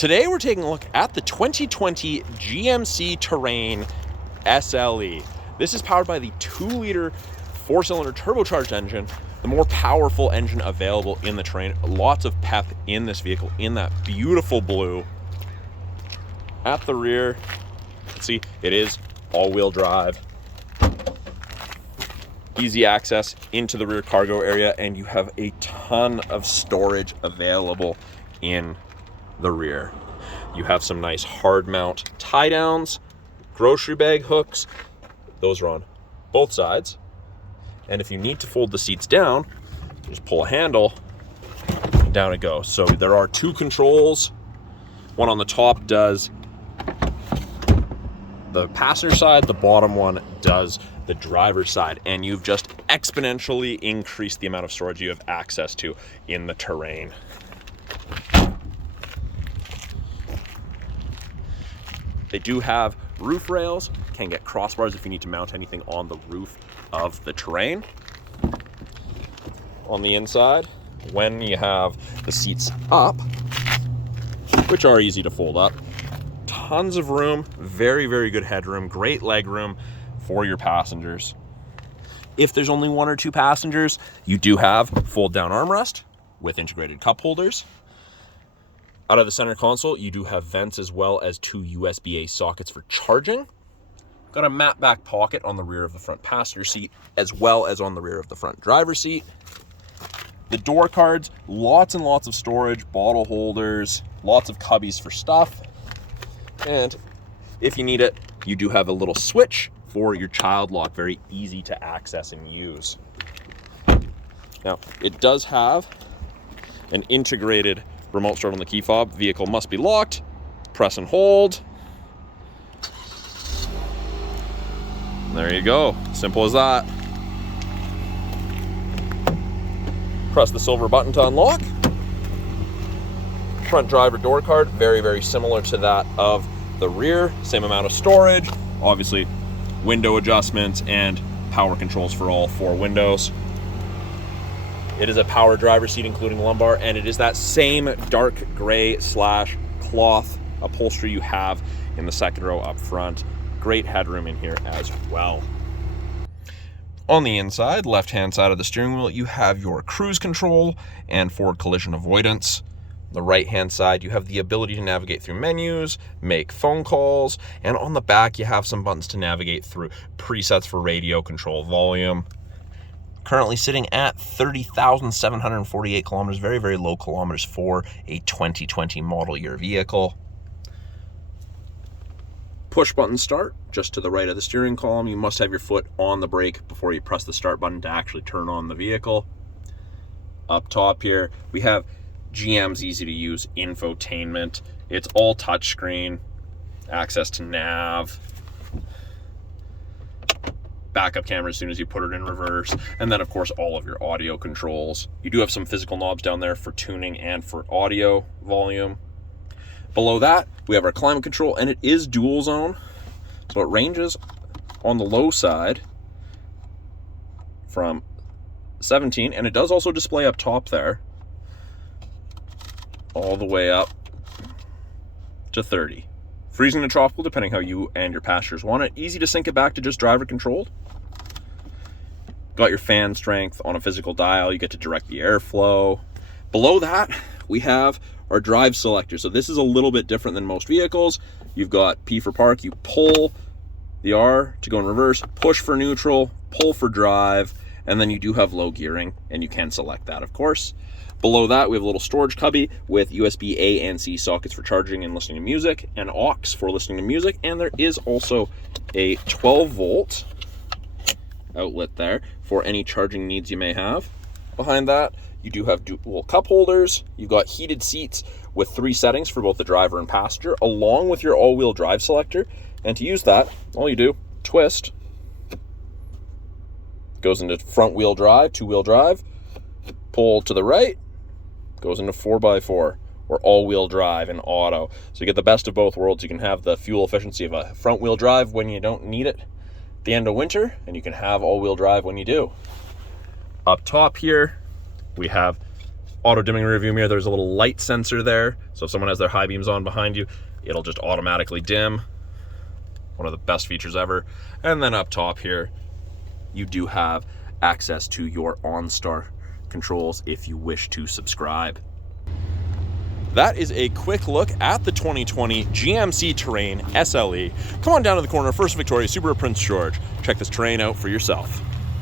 Today we're taking a look at the 2020 GMC Terrain SLE. This is powered by the 2-liter 4-cylinder turbocharged engine, the more powerful engine available in the Terrain. Lots of pep in this vehicle in that beautiful blue. At the rear, see, it is all-wheel drive. Easy access into the rear cargo area, and you have a ton of storage available in the rear. You have some nice hard mount tie downs, grocery bag hooks. Those are on both sides. And if you need to fold the seats down, just pull a handle and down it goes. So there are 2 controls. One on the top does the passenger side, the bottom one does the driver's side, and you've just exponentially increased the amount of storage you have access to in the Terrain. They do have roof rails, can get crossbars if you need to mount anything on the roof of the Terrain. On the inside, when you have the seats up, which are easy to fold up, tons of room, very, very good headroom, great leg room for your passengers. If there's only 1 or 2 passengers, you do have fold down armrest with integrated cup holders. Out of the center console, you do have vents as well as 2 USB-A sockets for charging. Got a matte back pocket on the rear of the front passenger seat as well as on the rear of the front driver's seat. The door cards, lots and lots of storage, bottle holders, lots of cubbies for stuff. And if you need it, you do have a little switch for your child lock, very easy to access and use. Now, it does have an integrated remote start on the key fob. Vehicle must be locked, press and hold. There you go, simple as that. Press the silver button to unlock. Front driver door card, very, very similar to that of the rear. Same amount of storage, obviously window adjustments and power controls for all 4 windows. It is a power driver seat, including lumbar, and it is that same dark gray / cloth upholstery you have in the second row up front. Great headroom in here as well. On the inside, left-hand side of the steering wheel, you have your cruise control and forward collision avoidance. The right-hand side, you have the ability to navigate through menus, make phone calls, and on the back, you have some buttons to navigate through presets for radio control volume. Currently sitting at 30,748 kilometers, very, very low kilometers for a 2020 model year vehicle. Push button start, just to the right of the steering column. You must have your foot on the brake before you press the start button to actually turn on the vehicle. Up top here, we have GM's easy to use infotainment. It's all touchscreen, access to nav, backup camera as soon as you put it in reverse, and then of course all of your audio controls. You do have some physical knobs down there for tuning and for audio volume. Below that, we have our climate control, and it is dual zone, so it ranges on the low side from 17, and it does also display up top there all the way up to 30. Freezing to tropical, depending how you and your passengers want it. Easy to sync it back to just driver controlled. Got your fan strength on a physical dial. You get to direct the airflow. Below that, we have our drive selector. So this is a little bit different than most vehicles. You've got P for park. You pull the R to go in reverse, push for neutral, pull for drive, and then you do have low gearing, and you can select that, of course. Below that, we have a little storage cubby with USB A and C sockets for charging and listening to music, and aux for listening to music, and there is also a 12-volt outlet there for any charging needs you may have. Behind that, you do have dual cup holders. You've got heated seats with 3 settings for both the driver and passenger, along with your all-wheel drive selector. And to use that, all you do, twist, goes into front-wheel drive, 2-wheel drive, pull to the right, goes into 4x4 or all-wheel drive and auto. So you get the best of both worlds. You can have the fuel efficiency of a front-wheel drive when you don't need it at the end of winter, and you can have all-wheel drive when you do. Up top here, we have Auto dimming rearview mirror, there's a little light sensor there. So if someone has their high beams on behind you, it'll just automatically dim. One of the best features ever. And then up top here, you do have access to your OnStar controls if you wish to subscribe. That is a quick look at the 2020 GMC Terrain SLE. Come on down to the corner, First Victoria, Subaru of Prince George. Check this Terrain out for yourself.